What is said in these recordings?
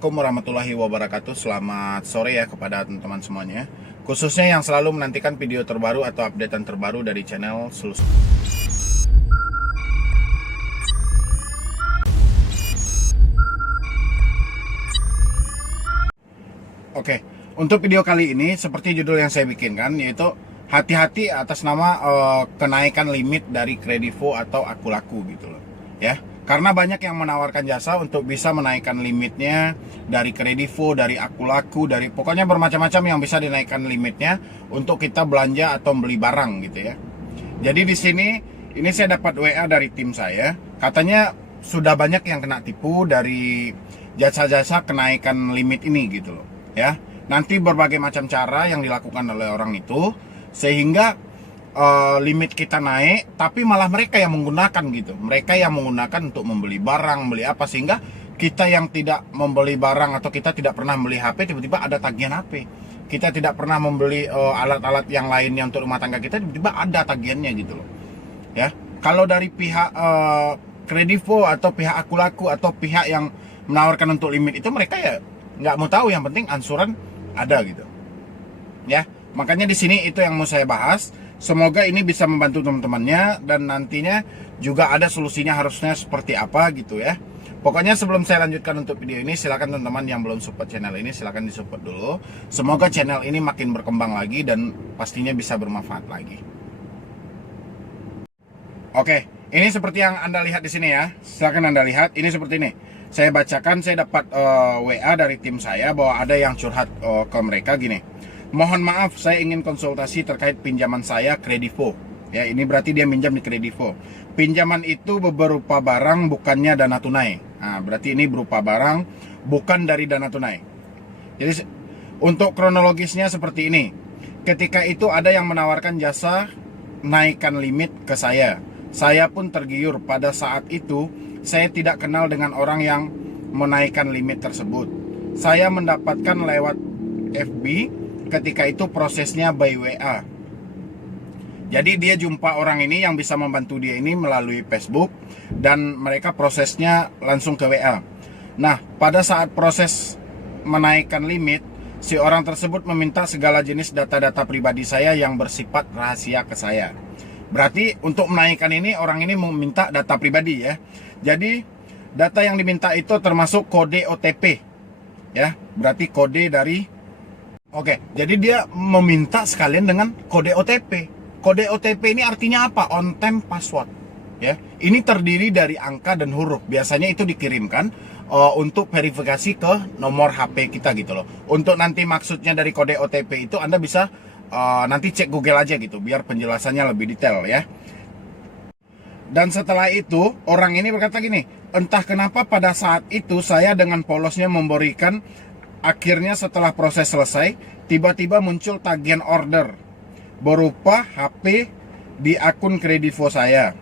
Assalamualaikum warahmatullahi wabarakatuh. Selamat sore ya kepada teman-teman semuanya, khususnya yang selalu menantikan video terbaru atau updatean terbaru dari channel Selus. Oke, untuk video kali ini seperti judul yang saya bikinkan, yaitu hati-hati atas nama kenaikan limit dari Kredivo atau Aku Laku gitu loh ya. Karena banyak yang menawarkan jasa untuk bisa menaikkan limitnya dari Kredivo, dari Aku Laku, dari pokoknya bermacam-macam yang bisa dinaikkan limitnya untuk kita belanja atau beli barang gitu ya. Jadi di sini ini saya dapat WA dari tim saya, katanya sudah banyak yang kena tipu dari jasa-jasa kenaikan limit ini gitu loh ya. Nanti berbagai macam cara yang dilakukan oleh orang itu sehingga limit kita naik, tapi malah mereka yang menggunakan gitu. Mereka yang menggunakan untuk membeli barang, beli apa, sehingga kita yang tidak membeli barang atau kita tidak pernah membeli HP, tiba-tiba ada tagihan HP. Kita tidak pernah membeli alat-alat yang lainnya untuk rumah tangga kita, tiba-tiba ada tagihannya gitu loh ya. Kalau dari pihak Kredivo atau pihak Aku Laku atau pihak yang menawarkan untuk limit itu, mereka ya nggak mau tahu, yang penting ansuran ada gitu ya. Makanya di sini itu yang mau saya bahas. Semoga ini bisa membantu teman-temannya dan nantinya juga ada solusinya harusnya seperti apa gitu ya. Pokoknya sebelum saya lanjutkan untuk video ini, silakan teman-teman yang belum support channel ini silakan disupport dulu. Semoga channel ini makin berkembang lagi dan pastinya bisa bermanfaat lagi. Oke, ini seperti yang Anda lihat di sini ya. Silakan Anda lihat, ini seperti ini. Saya bacakan, saya dapat WA dari tim saya bahwa ada yang curhat ke mereka gini. Mohon maaf, saya ingin konsultasi terkait pinjaman saya Kredivo. Ya, ini berarti dia minjam di Kredivo. Pinjaman itu berupa barang, bukannya dana tunai. Nah, berarti ini berupa barang, bukan dari dana tunai. Jadi untuk kronologisnya seperti ini. Ketika itu ada yang menawarkan jasa naikkan limit ke saya. Saya pun tergiur. Pada saat itu saya tidak kenal dengan orang yang menaikkan limit tersebut. Saya mendapatkan lewat FB. Ketika itu prosesnya by WA. Jadi dia jumpa orang ini yang bisa membantu dia ini melalui Facebook, dan mereka prosesnya langsung ke WA. Nah, pada saat proses menaikkan limit, si orang tersebut meminta segala jenis data-data pribadi saya yang bersifat rahasia ke saya. Berarti untuk menaikkan ini, orang ini meminta data pribadi ya. Jadi data yang diminta itu termasuk kode OTP ya. Berarti kode dari Oke, jadi dia meminta sekalian dengan kode OTP. Kode OTP ini artinya apa? On time password. Ya, ini terdiri dari angka dan huruf. Biasanya itu dikirimkan untuk verifikasi ke nomor HP kita gitu loh. Untuk nanti maksudnya dari kode OTP itu Anda bisa nanti cek Google aja gitu, biar penjelasannya lebih detail ya. Dan setelah itu orang ini berkata gini, entah kenapa pada saat itu saya dengan polosnya memberikan. Akhirnya setelah proses selesai, tiba-tiba muncul tagihan order berupa HP di akun Kredivo saya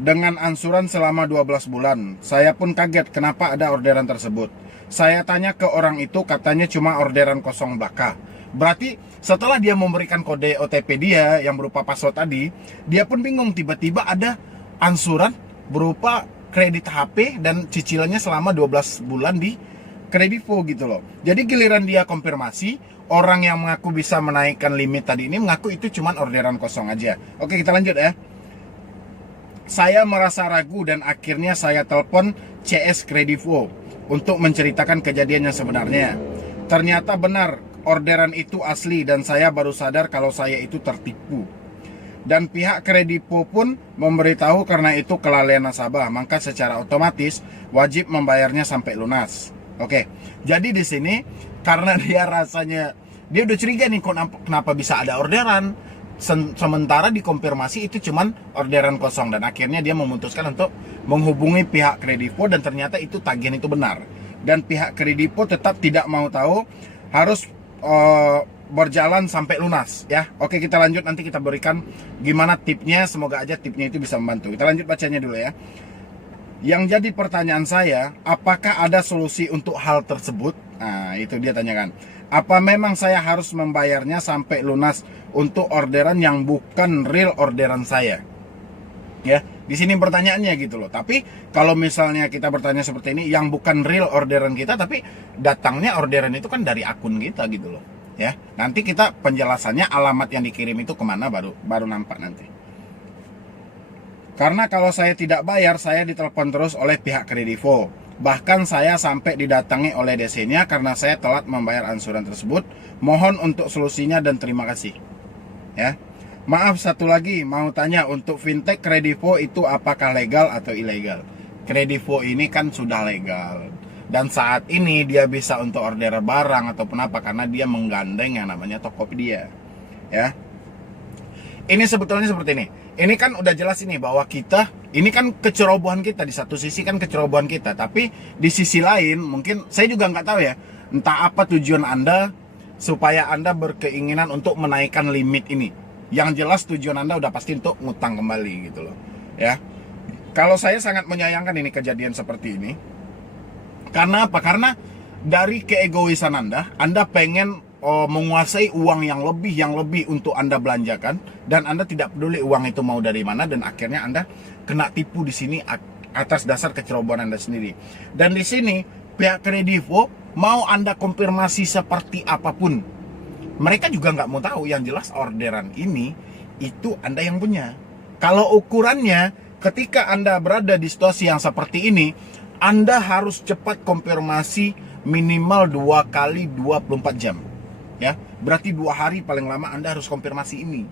dengan ansuran selama 12 bulan. Saya pun kaget kenapa ada orderan tersebut. Saya tanya ke orang itu, katanya cuma orderan kosong belaka. Berarti setelah dia memberikan kode OTP dia yang berupa password tadi, dia pun bingung, tiba-tiba ada ansuran berupa kredit HP dan cicilannya selama 12 bulan di Kredivo gitu loh. Jadi giliran dia konfirmasi, orang yang mengaku bisa menaikkan limit tadi ini mengaku itu cuma orderan kosong aja. Oke, kita lanjut ya. Saya merasa ragu dan akhirnya saya telepon CS Kredivo untuk menceritakan kejadian yang sebenarnya. Ternyata benar, orderan itu asli dan saya baru sadar kalau saya itu tertipu. Dan pihak Kredivo pun memberitahu karena itu kelalaian nasabah, maka secara otomatis wajib membayarnya sampai lunas. Oke, jadi di sini karena dia rasanya dia udah curiga nih, kenapa bisa ada orderan, sementara dikonfirmasi itu cuman orderan kosong, dan akhirnya dia memutuskan untuk menghubungi pihak Kredivo dan ternyata itu tagihan itu benar. Dan pihak Kredivo tetap tidak mau tahu, harus berjalan sampai lunas ya. Oke, kita lanjut, nanti kita berikan gimana tipnya, semoga aja tipnya itu bisa membantu. Kita lanjut bacanya dulu ya. Yang jadi pertanyaan saya, apakah ada solusi untuk hal tersebut? Nah, itu dia tanyakan. Apa memang saya harus membayarnya sampai lunas untuk orderan yang bukan real orderan saya? Ya, Di sini pertanyaannya gitu loh. Tapi kalau misalnya kita bertanya seperti ini, yang bukan real orderan kita, tapi datangnya orderan itu kan dari akun kita gitu loh. Ya, nanti kita penjelasannya alamat yang dikirim itu kemana baru nampak nanti. Karena kalau saya tidak bayar, saya ditelepon terus oleh pihak Kredivo. Bahkan saya sampai didatangi oleh DC-nya karena saya telat membayar angsuran tersebut. Mohon untuk solusinya dan terima kasih. Ya. Maaf, satu lagi mau tanya, untuk fintech Kredivo itu apakah legal atau ilegal? Kredivo ini kan sudah legal. Dan saat ini dia bisa untuk order barang ataupun apa, karena dia menggandeng yang namanya Tokopedia. Ya. Ini sebetulnya seperti ini. Ini kan udah jelas ini bahwa kita, ini kan kecerobohan kita, di satu sisi kan kecerobohan kita, tapi di sisi lain mungkin saya juga nggak tahu ya, entah apa tujuan Anda supaya Anda berkeinginan untuk menaikkan limit ini. Yang jelas tujuan Anda udah pasti untuk ngutang kembali gitu loh. Ya. Kalau saya sangat menyayangkan ini kejadian seperti ini. Karena apa? Karena dari keegoisan Anda pengen menguasai uang yang lebih untuk Anda belanjakan, dan Anda tidak peduli uang itu mau dari mana, dan akhirnya Anda kena tipu di sini atas dasar kecerobohan Anda sendiri. Dan di sini pihak Kredivo mau Anda konfirmasi seperti apapun, mereka juga nggak mau tahu. Yang jelas orderan ini itu Anda yang punya. Kalau ukurannya, ketika Anda berada di situasi yang seperti ini, Anda harus cepat konfirmasi minimal 2 kali 24 jam. Ya, berarti 2 hari paling lama Anda harus konfirmasi ini.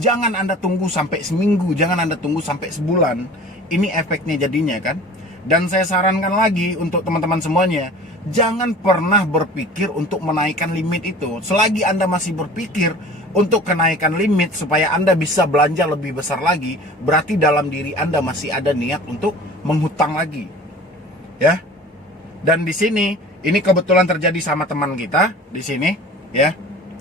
Jangan Anda tunggu sampai seminggu, jangan Anda tunggu sampai sebulan. Ini efeknya jadinya kan. Dan saya sarankan lagi untuk teman-teman semuanya, jangan pernah berpikir untuk menaikkan limit itu. Selagi Anda masih berpikir untuk kenaikan limit supaya Anda bisa belanja lebih besar lagi, berarti dalam diri Anda masih ada niat untuk menghutang lagi. Ya. Dan di sini, ini kebetulan terjadi sama teman kita di sini, ya.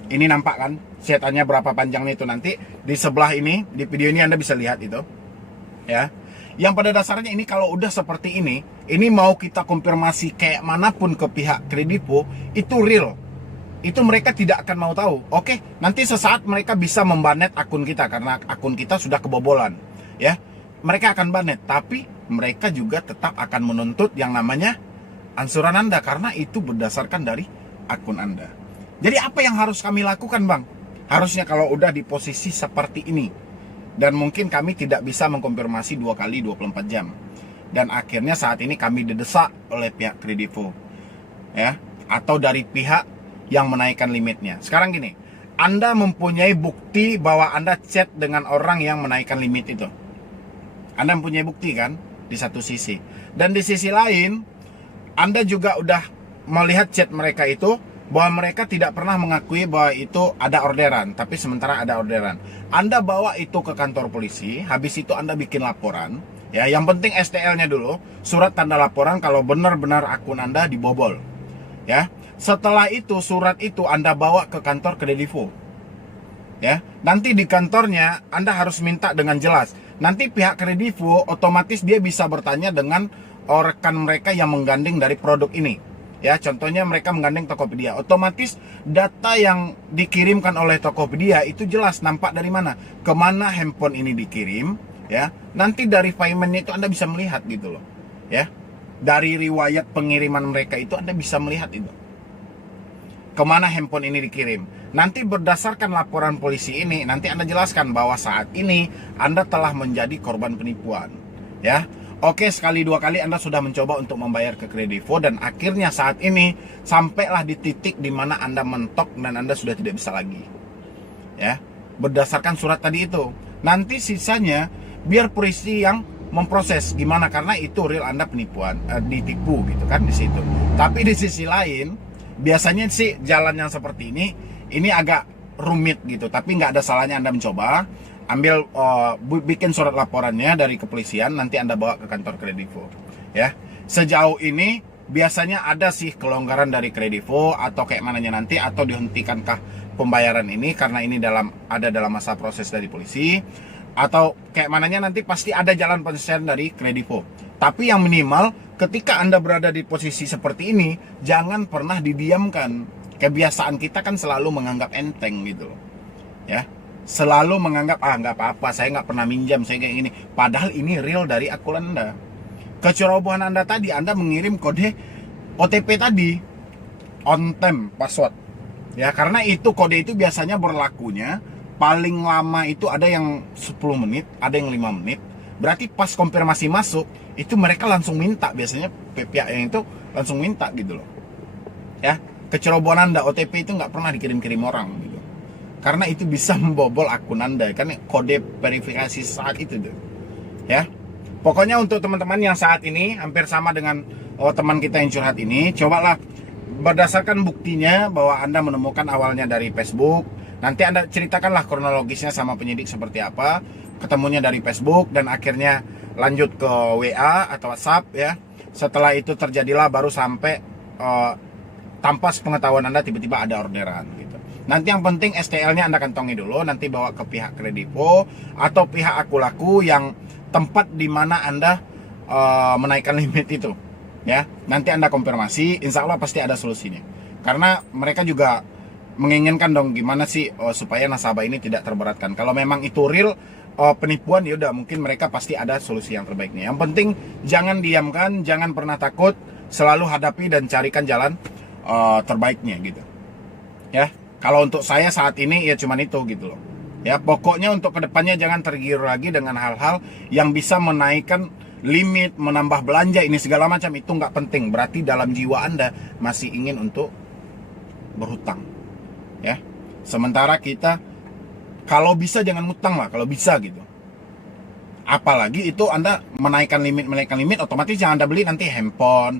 Ini nampak kan setannya berapa panjangnya itu, nanti di sebelah ini, di video ini Anda bisa lihat itu. Ya. Yang pada dasarnya ini kalau udah seperti ini mau kita konfirmasi kayak manapun ke pihak Kredivo, itu real. Itu mereka tidak akan mau tahu. Oke, nanti sesaat mereka bisa membanet akun kita karena akun kita sudah kebobolan. Ya, mereka akan banet, tapi mereka juga tetap akan menuntut yang namanya angsuran Anda karena itu berdasarkan dari akun Anda. Jadi apa yang harus kami lakukan, Bang? Harusnya kalau udah di posisi seperti ini, dan mungkin kami tidak bisa mengkonfirmasi 2 kali 24 jam. Dan akhirnya saat ini kami didesak oleh pihak Kredivo. Ya, atau dari pihak yang menaikkan limitnya. Sekarang gini, Anda mempunyai bukti bahwa Anda chat dengan orang yang menaikkan limit itu. Anda mempunyai bukti kan, di satu sisi. Dan di sisi lain, Anda juga udah melihat chat mereka itu, bahwa mereka tidak pernah mengakui bahwa itu ada orderan, tapi sementara ada orderan. Anda bawa itu ke kantor polisi, habis itu Anda bikin laporan. Ya, yang penting STL-nya dulu, surat tanda laporan kalau benar-benar akun Anda dibobol. Ya, setelah itu surat itu Anda bawa ke kantor Kredivo. Ya, nanti di kantornya Anda harus minta dengan jelas. Nanti pihak Kredivo otomatis dia bisa bertanya dengan rekan mereka yang menggandeng dari produk ini. Ya, contohnya mereka menggandeng Tokopedia. Otomatis data yang dikirimkan oleh Tokopedia itu jelas nampak dari mana, kemana handphone ini dikirim. Ya, nanti dari paymentnya itu Anda bisa melihat gitu loh. Ya, dari riwayat pengiriman mereka itu Anda bisa melihat itu, kemana handphone ini dikirim. Nanti berdasarkan laporan polisi ini, nanti Anda jelaskan bahwa saat ini Anda telah menjadi korban penipuan. Ya, oke, sekali 2 kali Anda sudah mencoba untuk membayar ke Kredivo, dan akhirnya saat ini sampailah di titik di mana Anda mentok dan Anda sudah tidak bisa lagi. Ya, berdasarkan surat tadi itu. Nanti sisanya biar polisi yang memproses gimana, karena itu real Anda penipuan, ditipu gitu kan di situ. Tapi di sisi lain, biasanya sih jalan yang seperti ini agak rumit gitu, tapi nggak ada salahnya Anda mencoba. Ambil bikin surat laporannya dari kepolisian, nanti Anda bawa ke kantor Kredivo. Ya, sejauh ini biasanya ada sih kelonggaran dari Kredivo atau kayak mananya nanti, atau dihentikankah pembayaran ini karena ini ada dalam masa proses dari polisi, atau kayak mananya nanti pasti ada jalan penyelesaian dari Kredivo. Tapi yang minimal ketika Anda berada di posisi seperti ini, jangan pernah didiamkan. Kebiasaan kita kan selalu menganggap enteng gitu loh. Ya. selalu menganggap nggak apa-apa, saya nggak pernah minjam, saya kayak gini. Padahal ini real dari akun Anda. Kecerobohan Anda tadi, Anda mengirim kode OTP tadi, on time password. Ya, karena itu kode itu biasanya berlakunya paling lama itu ada yang 10 menit, ada yang 5 menit. Berarti pas konfirmasi masuk, itu mereka langsung minta, biasanya pihak yang itu langsung minta gitu loh. Ya, kecerobohan Anda, OTP itu nggak pernah dikirim-kirim orang gitu. Karena itu bisa membobol akun Anda, kan kode verifikasi saat itu tuh. Ya. Pokoknya untuk teman-teman yang saat ini hampir sama dengan teman kita yang curhat ini, cobalah berdasarkan buktinya bahwa Anda menemukan awalnya dari Facebook. Nanti Anda ceritakanlah kronologisnya sama penyidik seperti apa, ketemunya dari Facebook dan akhirnya lanjut ke WA atau WhatsApp ya. Setelah itu terjadilah baru sampai tanpa sepengetahuan Anda tiba-tiba ada orderan gitu. Nanti yang penting STL-nya Anda kantongi dulu, nanti bawa ke pihak Kredivo atau pihak Akulaku yang tempat di mana Anda menaikkan limit itu. Ya, nanti Anda konfirmasi, insya Allah pasti ada solusinya. Karena mereka juga menginginkan dong gimana sih supaya nasabah ini tidak terberatkan. Kalau memang itu real penipuan, ya udah mungkin mereka pasti ada solusi yang terbaiknya. Yang penting jangan diamkan, jangan pernah takut, selalu hadapi dan carikan jalan terbaiknya gitu. Ya, kalau untuk saya saat ini ya cuman itu gitu loh. Ya, pokoknya untuk kedepannya jangan tergiur lagi dengan hal-hal yang bisa menaikkan limit, menambah belanja ini segala macam, itu nggak penting. Berarti dalam jiwa Anda masih ingin untuk berhutang. Ya, sementara kita kalau bisa jangan ngutang lah, kalau bisa gitu. Apalagi itu Anda menaikkan limit, otomatis yang Anda beli nanti handphone,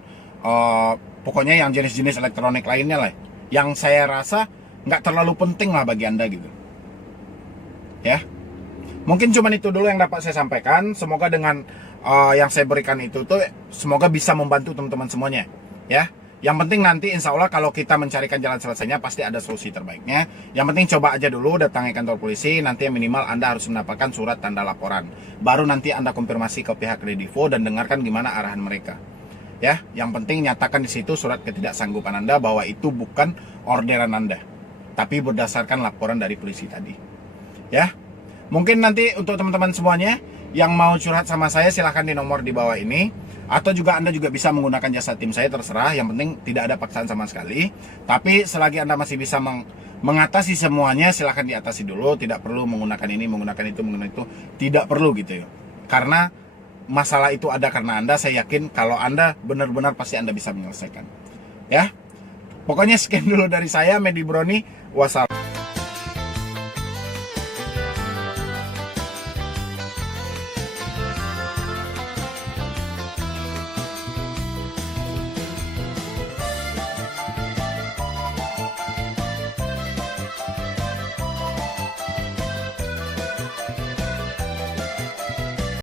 pokoknya yang jenis-jenis elektronik lainnya lah, yang saya rasa nggak terlalu penting lah bagi Anda gitu. Ya, mungkin cuman itu dulu yang dapat saya sampaikan. Semoga dengan yang saya berikan itu tuh semoga bisa membantu teman-teman semuanya. Ya, yang penting nanti insya Allah kalau kita mencarikan jalan selesainya pasti ada solusi terbaiknya. Yang penting coba aja dulu datangi kantor polisi. Nanti minimal Anda harus mendapatkan surat tanda laporan. Baru nanti Anda konfirmasi ke pihak Kredivo dan dengarkan gimana arahan mereka. Ya, yang penting nyatakan di situ surat ketidaksanggupan Anda bahwa itu bukan orderan Anda, tapi berdasarkan laporan dari polisi tadi. Ya, mungkin nanti untuk teman-teman semuanya yang mau curhat sama saya silahkan di nomor di bawah ini, atau juga Anda juga bisa menggunakan jasa tim saya, terserah. Yang penting tidak ada paksaan sama sekali. Tapi selagi Anda masih bisa mengatasi semuanya, silahkan diatasi dulu. Tidak perlu menggunakan ini, menggunakan itu, tidak perlu gitu ya. Karena masalah itu ada karena Anda. Saya yakin kalau Anda benar-benar pasti Anda bisa menyelesaikan. Ya, pokoknya sekian dulu dari saya, Medi Broni. Wassalam.